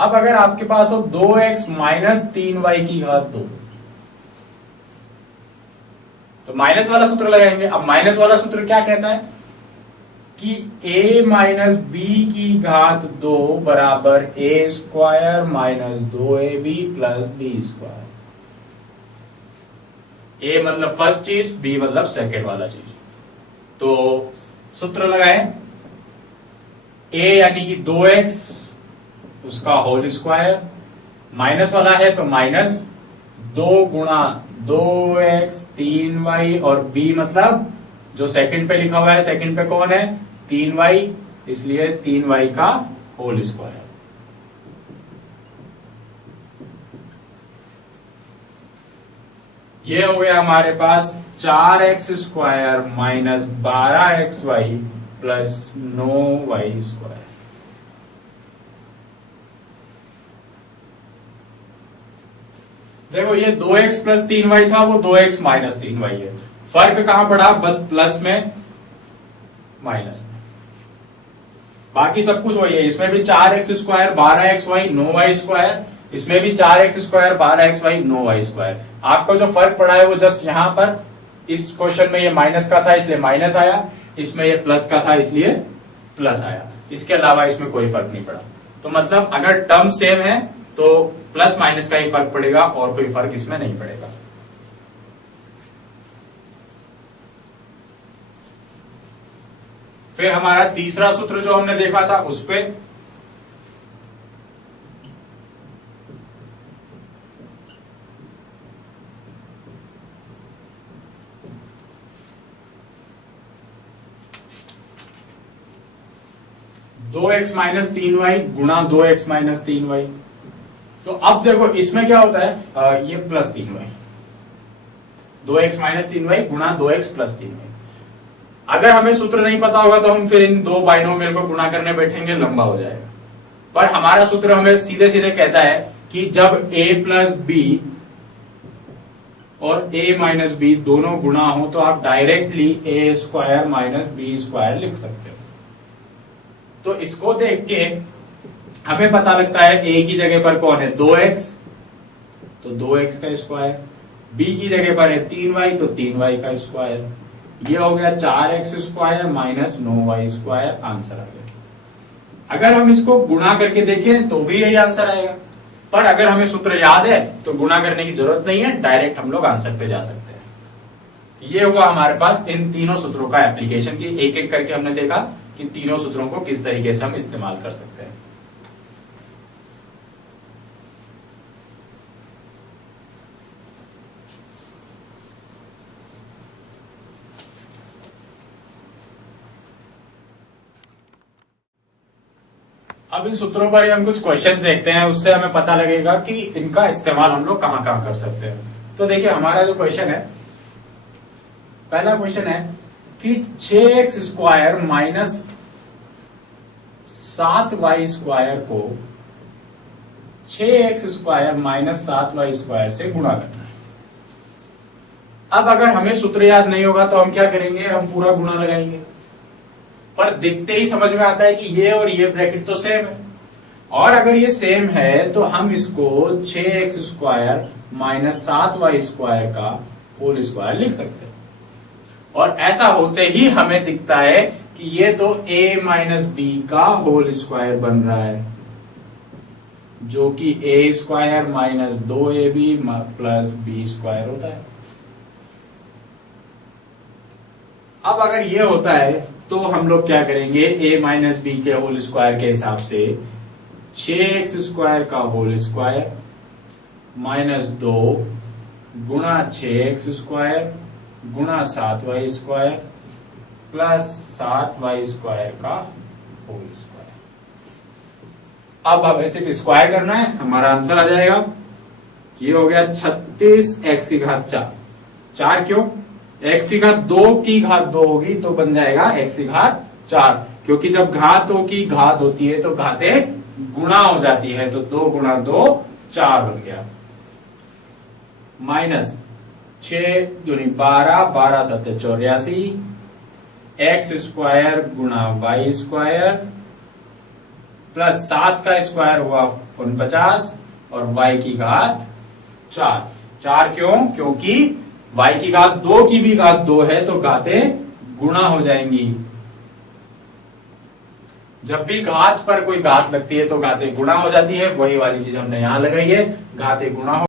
अब अगर आपके पास हो 2x माइनस 3y की घात 2, तो माइनस वाला सूत्र लगाएंगे। अब माइनस वाला सूत्र क्या कहता है कि a माइनस बी की घात 2 बराबर a square minus 2ab plus B square. a मतलब फर्स्ट चीज, b मतलब सेकेंड वाला चीज। तो सूत्र लगाएं, a यानी कि 2x उसका होल स्क्वायर, माइनस वाला है तो माइनस 2 गुणा 2x 3y और b मतलब जो सेकंड पे लिखा हुआ है, सेकंड पे कौन है 3y, इसलिए 3y का होल स्क्वायर। ये हो गया हमारे पास 4x square minus 12xy plus 9y square. देखो ये 2x प्लस 3y था, वो 2x माइनस 3y है। फर्क कहां पड़ा, बस प्लस में माइनस में, बाकी सब कुछ वही है। इसमें भी 4x square 12xy 9y square, इसमें भी 4x square 12xy 9y square. आपको जो फर्क पड़ा है वो जस्ट यहां पर, इस क्वेश्चन में ये माइनस का था इसलिए माइनस आया, इसमें ये प्लस का था इसलिए प्लस आया। इसके अलावा इसमें कोई फर्क नहीं पड़ा। तो मतलब अगर टर्म सेम है तो प्लस माइनस का ही फर्क पड़ेगा और कोई फर्क इसमें नहीं पड़ेगा। फिर हमारा तीसरा सूत्र जो हमने देखा था उस पे 2x माइनस 3y गुणा 2x माइनस 3y। तो अब देखो इसमें क्या होता है, ये plus 3y, 2x minus 3y गुणा 2x प्लस 3y। अगर हमें सूत्र नहीं पता होगा तो हम फिर इन दो बाइनोमियल को गुणा करने बैठेंगे, लंबा हो जाएगा। पर हमारा सूत्र हमें सीधे सीधे कहता है कि जब a प्लस बी और a माइनस बी दोनों गुणा हो तो आप directly a square minus B square लिख सकते हो। तो इसको देख के हमें पता लगता है a की जगह पर कौन है 2x, तो 2x का स्क्वायर, b की जगह पर है 3y तो 3y का स्क्वायर। ये हो गया 4x square minus 9y square, answer आ गया। अगर हम इसको गुणा करके देखें तो भी यही आंसर आएगा, पर अगर हमें सूत्र याद है तो गुणा करने की जरूरत नहीं है, डायरेक्ट हम लोग आंसर पे जा सकते हैं। ये हुआ हमारे पास इन तीनों सूत्रों का एप्लीकेशन की, एक एक करके हमने देखा कि तीनों सूत्रों को किस तरीके से हम इस्तेमाल कर सकते हैं। अब इन सूत्रों पर ही हम कुछ क्वेश्चंस देखते हैं, उससे हमें पता लगेगा कि इनका इस्तेमाल हम लोग कहां कहां कर सकते हैं। तो देखिए हमारा जो क्वेश्चन है, पहला क्वेश्चन है कि 6x square minus 7y square को 6x square minus 7y square से गुणा करना है। अब अगर हमें सूत्र याद नहीं होगा तो हम क्या करेंगे, हम पूरा गुणा लगाएंगे, पर दिखते ही समझ में आता है कि ये और ये ब्रैकेट तो सेम है, और अगर ये सेम है तो हम इसको 6x square minus 7y square का होल स्क्वायर लिख सकते हैं। और ऐसा होते ही हमें दिखता है कि ये तो a माइनस बी का होल स्क्वायर बन रहा है, जो कि a square minus 2ab plus B square होता है। अब अगर ये होता है तो हम लोग क्या करेंगे, a माइनस बी के होल स्क्वायर के हिसाब से 6x स्क्वायर का होल स्क्वायर माइनस 2 गुणा 6x स्क्वायर गुणा 7y square plus 7y square का होल स्क्वायर। अब हमें सिर्फ स्क्वायर करना है, हमारा आंसर आ जाएगा। ये हो गया 36x की घात 4। 4 क्यों, x की घात 2 की घात 2 होगी तो बन जाएगा x की घात 4, क्योंकि जब घातों की घात होती है तो घातें गुणा हो जाती है, तो 2 गुणा 2 4 बन गया। माइनस 6 दूनी 12, 12 सत्ते 84, एक्स स्क्वायर गुणा वाई स्क्वायर प्लस 7 का स्क्वायर हुआ 49 और y की घात 4। 4 क्यों? क्योंकि y की घात 2 की भी घात 2 है तो घातें गुणा हो जाएंगी। जब भी घात पर कोई घात लगती है तो घातें गुणा हो जाती है, वही वाली चीज हमने यहां लगाई है, घातें गुणा हो